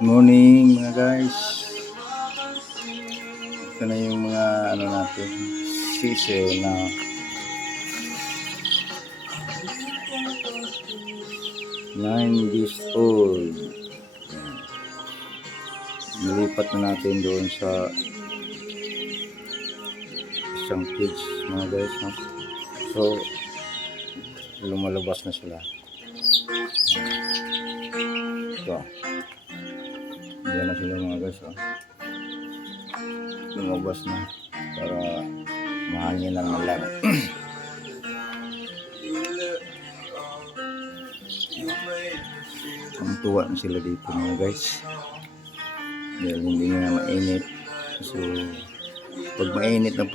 Morning mga guys. Ito na yung mga ano natin, sisil na 9 days old. Nilipat na natin doon sa isang cage mga guys, no? So lumalabas na sila. Ito, diyan na sila mga guys, oh. Lumabas na para mahanginan na lang. Ang tuwa na sila dito mga guys, dahil hindi na mainit. So pag mainit ng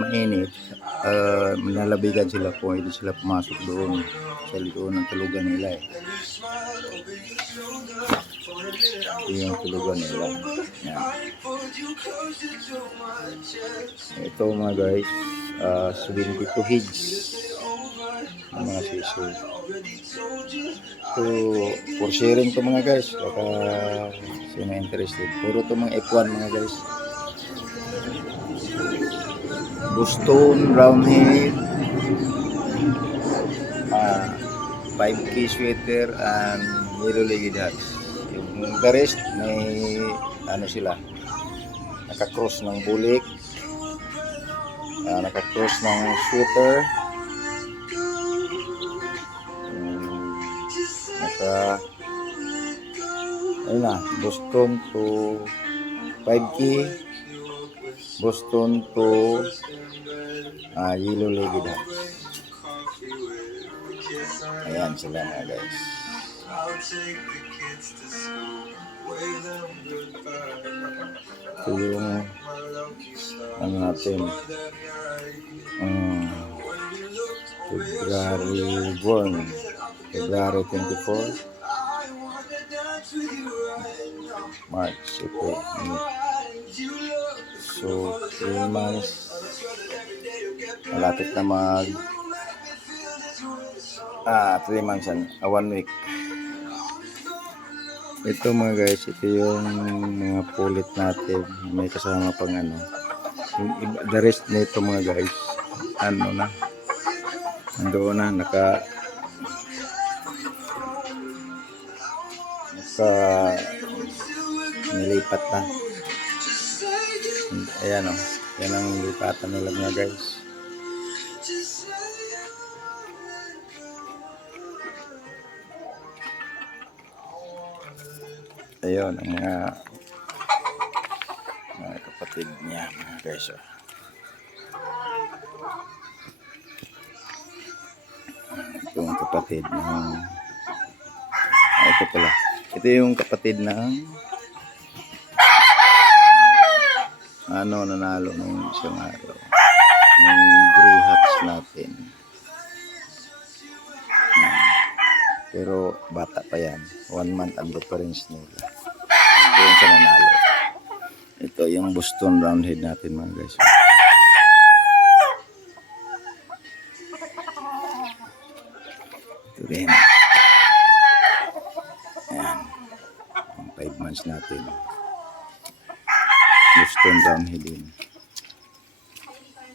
mainit, malalabigan sila, pwede sila pumasok doon sa loob ng tulugan nila eh. Ito yung tulugan nila. Yan. Ito mga guys, 72 heads ng mga sisyo. So for sharing to mga guys, baka sino interested, puro to mga F1 mga guys. Boston, Roundhead, 5K sweater, and yellow-legged hats. Yung the rest may ano sila, naka-cross ng bulik, naka-cross ng sweater, ayun na, Boston to 5K, Boston to yellow-legged hats. Ayan sila mga guys. Ito yung ano natin, February born, February 24, March, April, May. So 3 months, malapit na mag 3 months and 1 week. Ito mga guys, ito yung mga pulit natin, may kasama pang ano. Yung the rest nito mga guys, ano na, nandoon na, naka nilipat na. Ayan o, yan ang lipatan nila mga guys. Ayun ang mga kapatid niya mga guys, oh. Itong kapatid ng ito pala, ito yung kapatid ng nanalo nung isang araw, yung gray hats natin. Pero bata pa yan, 1 month ang difference nila. Ito yung sa nanalo. Ito yung Boston Roundhead natin mga guys. Ito rin. Ayan, ang 5 months natin, Boston Roundhead din.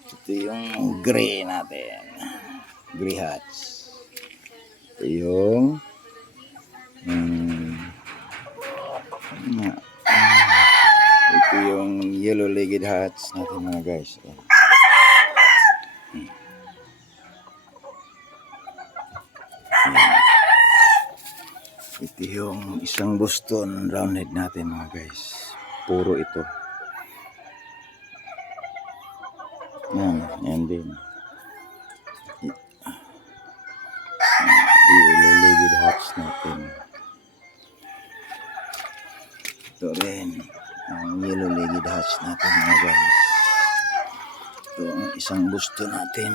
Ito yung gray natin, gray hats. Ito yung ito yung yellow-legged hats natin mga guys. Ito yung isang Boston Roundhead natin mga guys. Puro ito. Yan din. Yellow-legged hats natin. Ito rin ang yellow-legged hats natin mga guys. Ito ang isang Boston natin.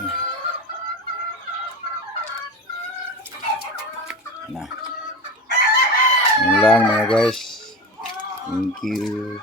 Yun lang mga guys. Thank you.